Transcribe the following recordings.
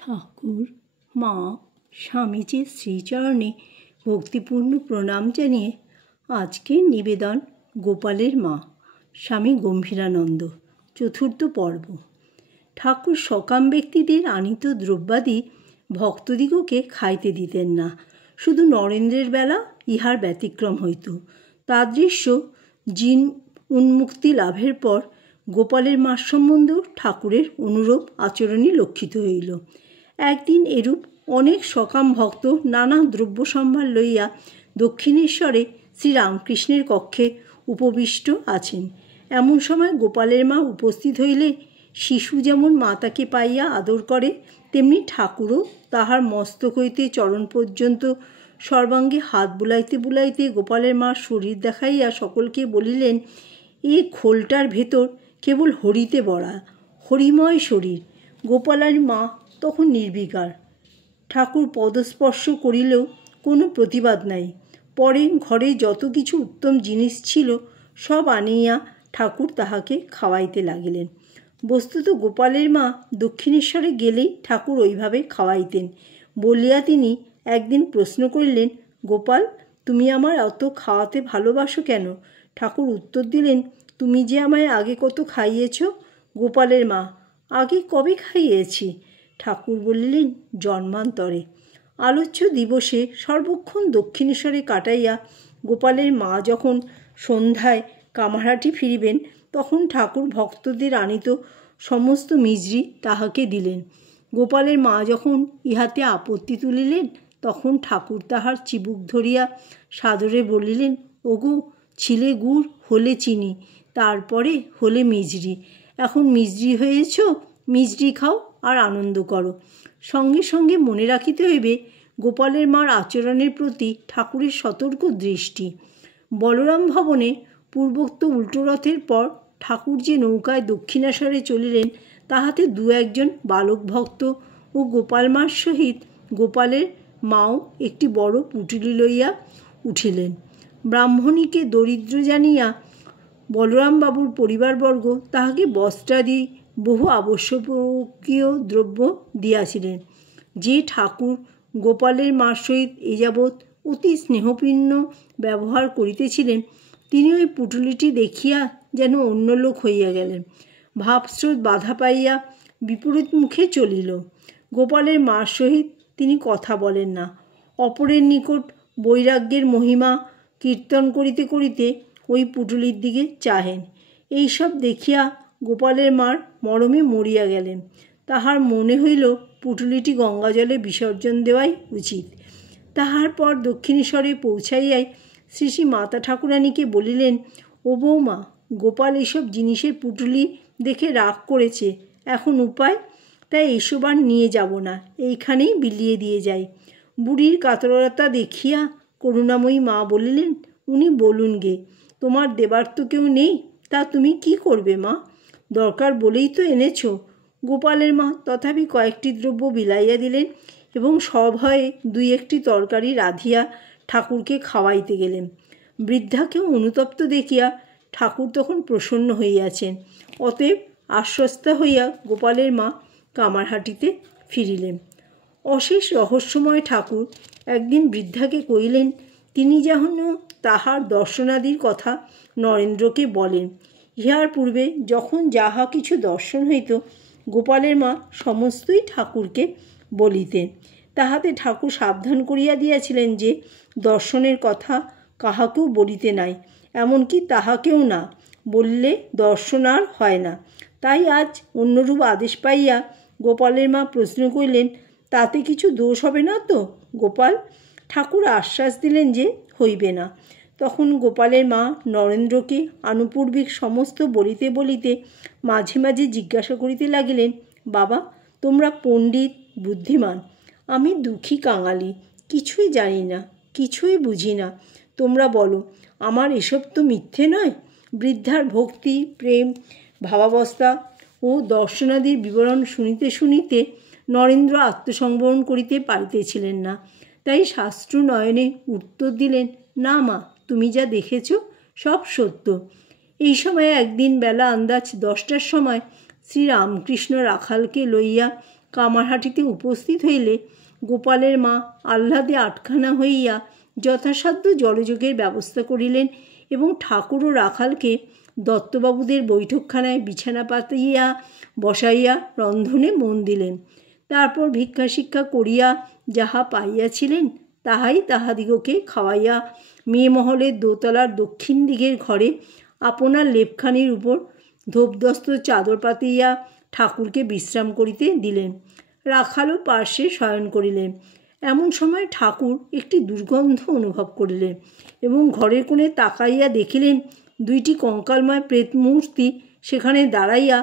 ঠাকুর, মা, স্বামীজির শ্রীচরণে ভক্তিপূর্ণ প্রণাম জানিয়ে আজকের নিবেদন গোপালের মা স্বামী গম্ভীরানন্দ, চতুর্থ পর্ব। ঠাকুর সকাম ব্যক্তিদের আনিত দ্রব্যাদি ভক্তদিগকে খাইতে দিতেন না, শুধু নরেন্দ্রের বেলা ইহার ব্যতিক্রম হইত। তাদৃশ্য জিন উন্মুক্তি লাভের পর গোপালের মার সম্বন্ধেও ঠাকুরের অনুরূপ আচরণই লক্ষিত হইল। একদিন এরূপ অনেক সকাম ভক্ত নানা দ্রব্য সম্ভার লইয়া দক্ষিণেশ্বরে শ্রীরামকৃষ্ণের কক্ষে উপবিষ্ট আছেন। এমন সময় গোপালের মা উপস্থিত হইলে শিশু যেমন মাতাকে পাইয়া আদর করে, তেমনি ঠাকুরও তাহার মস্তক হইতে চরণ পর্যন্ত সর্বাঙ্গে হাত বুলাইতে বুলাইতে গোপালের মার শরীর দেখাইয়া সকলকে বলিলেন, এ খোলটার ভেতর কেবল হরিতে ভরা, হরিময় শরীর। গোপালের মা তখন নির্বিকার। ঠাকুর পদস্পর্শ করিলেও কোনো প্রতিবাদ নাই। পরে ঘরে যত কিছু উত্তম জিনিস ছিল সব আনিয়া ঠাকুর তাহাকে খাওয়াইতে লাগিলেন। বস্তুত গোপালের মা দক্ষিণেশ্বরে গেলেই ঠাকুর ওইভাবে খাওয়াইতেন বলিয়া তিনি একদিন প্রশ্ন করিলেন, গোপাল, তুমি আমার অত খাওয়াতে ভালোবাসো কেন? ঠাকুর উত্তর দিলেন, তুমি যে আমায় আগে কত খাইয়েছ। গোপালের মা, আগে কবে খাইয়েছি? ঠাকুর বলিলেন, জন্মান্তরে। আলোচ্য দিবসে সর্বক্ষণ দক্ষিণেশ্বরে কাটাইয়া গোপালের মা যখন সন্ধ্যায় কামারহাটি ফিরিবেন, তখন ঠাকুর ভক্তদের আনিত সমস্ত মিজরি তাহাকে দিলেন। গোপালের মা যখন ইহাতে আপত্তি তুলিলেন, তখন ঠাকুর তাহার চিবুক ধরিয়া সাদরে বলিলেন, ওগো, ছিলে গুড়, হলে চিনি, তারপরে হলে মিজরি। এখন মিজরি হয়েছ, মিজরি খাও আর আনন্দ করো। সঙ্গে সঙ্গে মনে রাখিতে হইবে গোপালের মার আচরণের প্রতি ঠাকুরের সতর্ক দৃষ্টি। বলরাম ভবনে পূর্বোক্ত উল্টো রথের পর ঠাকুর যে নৌকায় দক্ষিণেশ্বরে চলিলেন, তাহাতে দু একজন বালক ভক্ত ও গোপাল মার সহিত গোপালের মাও একটি বড় পুটুলি লইয়া উঠিলেন। ব্রাহ্মণীকে দরিদ্র জানিয়া বলরামবাবুর পরিবারবর্গ তাহাকে বস্ত্রাদি বহু আবশ্যকীয় দ্রব্য দিয়াছিলেন। যে ঠাকুর গোপালের মার সহিত এ যাবৎ অতি স্নেহপূর্ণ ব্যবহার করিতেছিলেন, তিনি ওই পুটুলিটি দেখিয়া যেন অন্য লোক হইয়া গেলেন। ভাবস্রোত বাধা পাইয়া বিপরীত মুখে চলিল। গোপালের মার সহিত তিনি কথা বলেন না, অপরের নিকট বৈরাগ্যের মহিমা কীর্তন করিতে করিতে ওই পুটুলির দিকে চাহেন। এইসব দেখিয়া গোপালের মার মরমে মরিয়া গেলেন। তাহার মনে হইল পুটুলিটি গঙ্গাজলে বিসর্জন দেওয়াই উচিত। তাহার পর দক্ষিণেশ্বরে পৌঁছাইয়াই শ্রী শ্রী মাতা ঠাকুরানীকে বলিলেন, ও বৌমা, গোপাল এইসব জিনিসের পুটুলি দেখে রাগ করেছে, এখন উপায়? তাই এইসব আর নিয়ে যাব না, এইখানেই বিলিয়ে দিয়ে যাই। বুড়ির কাতরতা দেখিয়া করুণাময়ী মা বলিলেন, উনি বলুন গে, তোমার দেবার তো কেউ নেই, তা তুমি কি করবে মা? দরকার বলেই তো এনেছ। গোপালের মা তথাপি কয়েকটি দ্রব্য বিলাইয়া দিলেন এবং সভয়ে দুই একটি তরকারি রাঁধিয়া ঠাকুরকে খাওয়াইতে গেলেন। বৃদ্ধাকেও অনুতপ্ত দেখিয়া ঠাকুর তখন প্রসন্ন হইয়াছেন। অতএব আশ্বস্তা হইয়া গোপালের মা কামারহাটিতে ফিরিলেন। অশেষ রহস্যময় ঠাকুর একদিন বৃদ্ধাকে কহিলেন, তিনি যেন তাহার দর্শনাদির কথা নরেন্দ্রকে বলেন। ইহার পূর্বে যখন যাহা কিছু দর্শন হইত, গোপালের মা সমস্তই ঠাকুরকে বলিতেন। তাহাতে ঠাকুর সাবধান করিয়া দিয়াছিলেন যে দর্শনের কথা কাহাকেও বলিতে নাই, এমনকি তাহাকেও না বললে দর্শন আর হয় না। তাই আজ অন্যরূপ আদেশ পাইয়া গোপালের মা প্রশ্ন করিলেন, তাতে কিছু দোষ হবে না তো গোপাল? ঠাকুর আশ্বাস দিলেন যে হইবে না। তখন গোপালের মা নরেন্দ্রকে আনুপূর্বিক সমস্ত বলিতে বলিতে মাঝে মাঝে জিজ্ঞাসা করিতে লাগিলেন, বাবা, তোমরা পণ্ডিত, বুদ্ধিমান, আমি দুঃখী কাঙালি, কিছুই জানি না, কিছুই বুঝি না, তোমরা বলো, আমার এসব তো মিথ্যে নয়? বৃদ্ধার ভক্তি, প্রেম, ভাবাবস্থা ও দর্শনাদির বিবরণ শুনিতে শুনিতে নরেন্দ্র আত্মসংবরণ করিতে পারিতেছিলেন না। তাই শাস্ত্র নয়নে উত্তর দিলেন, না মা, তুমি যা দেখেছ সব সত্য। এই সময় একদিন বেলা আন্দাজ 10টার সময় শ্রীরামকৃষ্ণ রাখালকে লইয়া কামারহাটিতে উপস্থিত হইলে গোপালের মা আহ্লাদে আটখানা হইয়া যথাসাধ্য জলযোগের ব্যবস্থা করিলেন এবং ঠাকুর ও রাখালকে দত্তবাবুদের বৈঠকখানায় বিছানা পাতিয়া বসাইয়া রন্ধনে মন দিলেন। তারপর ভিক্ষা শিক্ষা করিয়া যাহা পাইয়াছিলেন তাহাই তাহাদিগকে খাওয়াইয়া মেয়েমহলের দোতলার দক্ষিণ দিকের ঘরে আপনার লেপখানির উপর ধূপদস্ত চাদর পাতিয়া ঠাকুরকে বিশ্রাম করিতে দিলেন। রাখালও পার্শ্বে শয়ন করিলেন। এমন সময় ঠাকুর একটি দুর্গন্ধ অনুভব করিলেন এবং ঘরের কোণে তাকাইয়া দেখিলেন দুইটি কঙ্কালময় প্রেতমূর্তি সেখানে দাঁড়াইয়া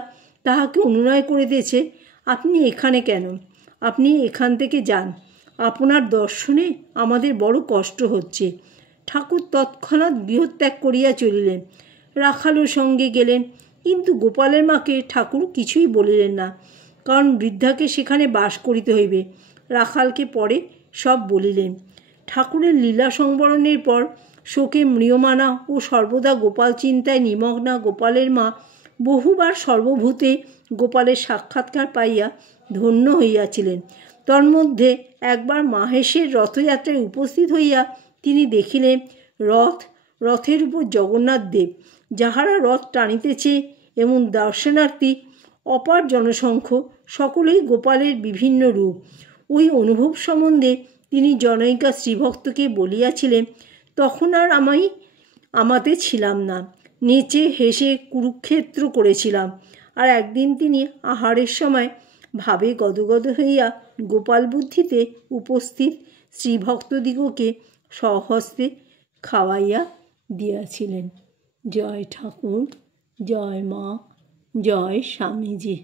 তাহাকে অনুনয় করিতেছে, আপনি এখানে কেন? আপনি এখান থেকে যান, আপনার দর্শনে আমাদের বড় কষ্ট হচ্ছে। ঠাকুর তৎক্ষণাৎ গৃহত্যাগ করিয়া চলিলেন। রাখালও সঙ্গে গেলেন, কিন্তু গোপালের মাকে ঠাকুর কিছুই বলিলেন না, কারণ বৃদ্ধাকে সেখানে বাস করিতে হইবে। রাখালকে পরে সব বলিলেন। ঠাকুরের লীলা সংবরণের পর শোকে ম্রিয়মাণা ও সর্বদা গোপাল চিন্তায় নিমগ্না গোপালের মা বহুবার সর্বভূতে গোপালের সাক্ষাৎকার পাইয়া ধন্য হইয়াছিলেন। তন্মধ্যে একবার মাহেশের রথযাত্রায় উপস্থিত হইয়া তিনি দেখিলেন রথের উপর জগন্নাথ দেব, যাহারা রথ টানিতেছে এবং দর্শনার্থী অপার জনসংখ্য, সকলেই গোপালের বিভিন্ন রূপ। ওই অনুভব সম্বন্ধে তিনি জনৈকা শ্রীভক্তকে বলিয়াছিলেন, তখন আর আমাতে ছিলাম না, নেচে হেসে কুরুক্ষেত্র করেছিলাম। আর একদিন তিনি আহারের সময় ভাবে গদগদ হইয়া গোপাল বুদ্ধিতে উপস্থিত শ্রীভক্তদিগকে স্বহস্তে খাওয়াইয়া দিয়াছিলেন। জয় ঠাকুর, জয় মা, জয় স্বামীজি।